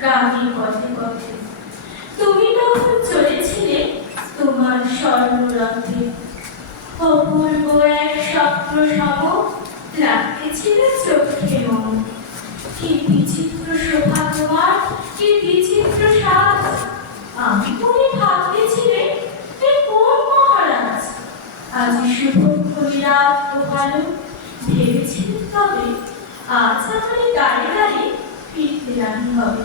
গ্রামে পথে পথে তুমি তখন চলেছিলে তোমার স্বর্ণরথে, অপূর্ব এক স্বপ্ন সম রাখতেছিল চোখে মন। কি বিচিত্র শোভা তোমার কি বিচিত্র সাজ আমি তুমি ভাবতেছিলে কোন মহারাজ। আজ শুভক্ষণী রাত ভালো ভেবেছিলেন তবে আজ আমার গাড়ি গাড়ি ফিরতে রানি হবে।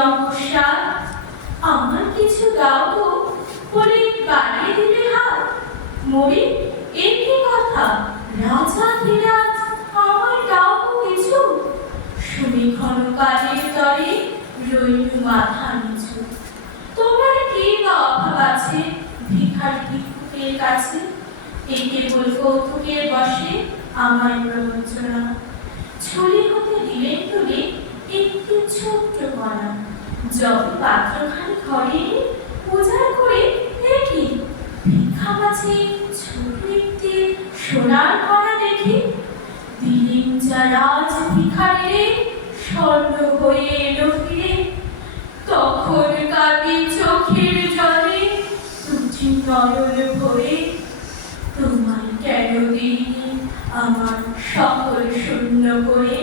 তুমি আমার কিছু দাও গো, বলে বাড়িয়ে দিলে হাত। মরি এ কি কথা, রাজা ধীরাজ আমার দাও গো কিছু। শুনি ঘন কালের তরে রইল মাথা নিচু। তোমার কি বা অভাব আছে ভিখার ভিক্ষুকের কাছে? এই কেবল কৌতুকের বসে আমার প্রবঞ্চনা। ছুরি হতে দিলেন কণা যবে পাত্রখানি ঘরে এনে পূজা করে দেখি। ভিক্ষা মাঝে ছোট সোনার কণা দেখি। দিলেন যা রাজ ভিখারে স্বর্ণ হয়ে এলো ফিরে। তখন কাটি চোখের জলে, দুটি নয়ন ভরে তোমায় কেন দিই আমার সকল শূন্য করে